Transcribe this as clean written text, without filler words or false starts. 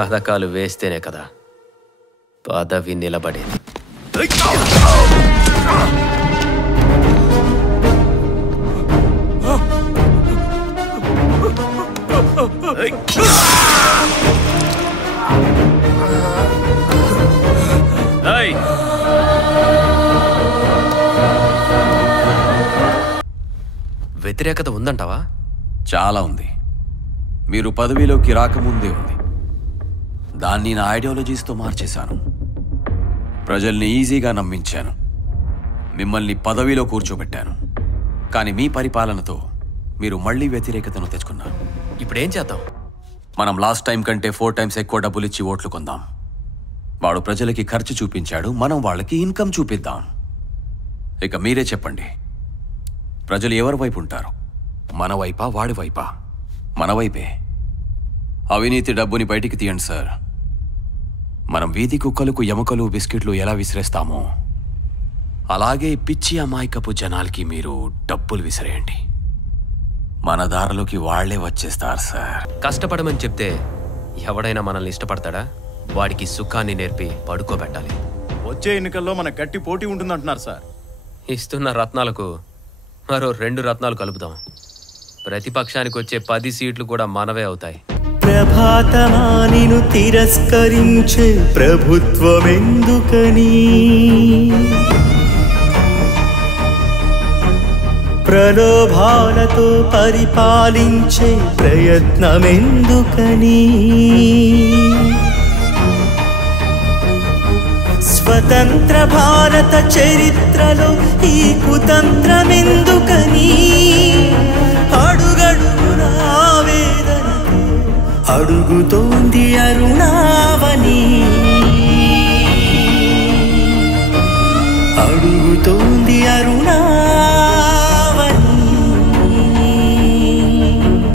పథకాలు వేస్తేనే కదా పదవి నిలబడేది. వ్యతిరేకత ఉందంటావా? చాలా ఉంది. మీరు పదవిలోకి రాకముందే ఉంది. దాన్ని నా ఐడియాలజీస్తో మార్చేశాను. ప్రజల్ని ఈజీగా నమ్మించాను. మిమ్మల్ని పదవిలో కూర్చోబెట్టాను. కానీ మీ పరిపాలనతో మీరు మళ్ళీ వ్యతిరేకతను తెచ్చుకున్నారు. ఇప్పుడేం చేద్దాం? మనం లాస్ట్ టైం కంటే 4 times ఎక్కువ డబ్బులు ఇచ్చి ఓట్లు కొందాం. వాడు ప్రజలకి ఖర్చు చూపించాడు, మనం వాళ్ళకి ఇన్కమ్ చూపిద్దాం. ఇక మీరే చెప్పండి, ప్రజలు ఎవరి వైపు ఉంటారు? మన వైపా, వాడి వైపా? మన వైపే. అవినీతి డబ్బుని బయటికి తీయండి సార్. మనం వీధి కుక్కలకు ఎముకలు బిస్కెట్లు ఎలా విసిరేస్తామో అలాగే పిచ్చి అమాయకపు జనాలకి మీరు డబ్బులు విసిరేయండి. మన దారిలోకి వాళ్లే వచ్చేస్తారు సార్. కష్టపడమని చెప్తే ఎవడైనా మనల్ని ఇష్టపడతాడా? వాడికి సుఖాన్ని నేర్పి పడుకోబెట్టాలి. వచ్చే ఎన్నికల్లో మన గట్టి పోటీ ఉంటుందంటున్నారు సార్. ఇస్తున్న రత్నాలకు మరో 2 రత్నాలు కలుపుదాం. ప్రతిపక్షానికి వచ్చే 10 సీట్లు కూడా మనవే అవుతాయి. ప్రభాతమానిను తిరస్కరించే ప్రభుత్వమెందుకని, ప్రలోభాలతో పరిపాలించే ప్రయత్నమెందుకని, స్వతంత్ర భారత చరిత్రలో ఈ కుతంత్రమెందుకని, అడుగడుగునా వేదనతో అడుగుతోంది అరుణావని, అడుగుతోంది